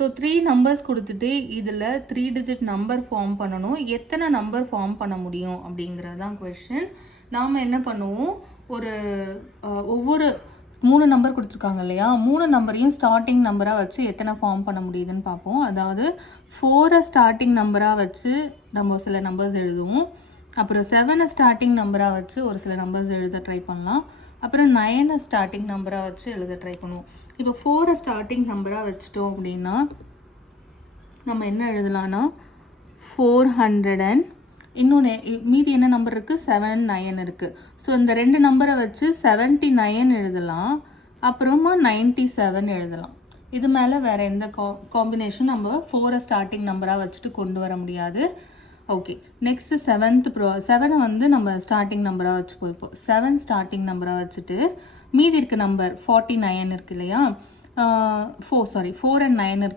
So 3 numbers கொடுத்துட்டு இதில் 3 digit number form பண்ணணும். எத்தனை நம்பர் ஃபார்ம் பண்ண முடியும் அப்படிங்கிறது தான் கொஷின். நாம் என்ன பண்ணுவோம், ஒவ்வொரு 3 நம்பர் கொடுத்துருக்காங்க இல்லையா, 3 நம்பரையும் ஸ்டார்டிங் நம்பராக வச்சு எத்தனை ஃபார்ம் பண்ண முடியுதுன்னு பார்ப்போம். அதாவது 4 ஸ்டார்டிங் நம்பராக வச்சு நம்ம சில நம்பர்ஸ் எழுதுவோம். அப்புறம் 7 ஸ்டார்டிங் நம்பராக வச்சு ஒரு சில நம்பர்ஸ் எழுத ட்ரை பண்ணலாம். அப்புறம் 9 ஸ்டார்டிங் நம்பராக வச்சு எழுத ட்ரை பண்ணுவோம். இப்போ 4 ஸ்டார்டிங் நம்பராக வச்சுட்டோம் அப்படின்னா நம்ம என்ன எழுதலாம்னா 400 இன்னொன்று மீதி என்ன நம்பர் இருக்குது, 7 9 இருக்குது. ஸோ இந்த 2 நம்பரை வச்சு 79 எழுதலாம், அப்புறமா 97 எழுதலாம். இது மேலே வேறு எந்த காம்பினேஷன் நம்ம 4 ஸ்டார்டிங் நம்பராக வச்சுட்டு கொண்டு வர முடியாது. ஓகே, நெக்ஸ்ட்டு 7 வந்து நம்ம ஸ்டார்டிங் நம்பராக வச்சு போய்ப்போம். 7 ஸ்டார்டிங் நம்பராக வச்சுட்டு மீதி இருக்க நம்பர் 49 இருக்கு இல்லையா, 4 and 9 இருக்கு.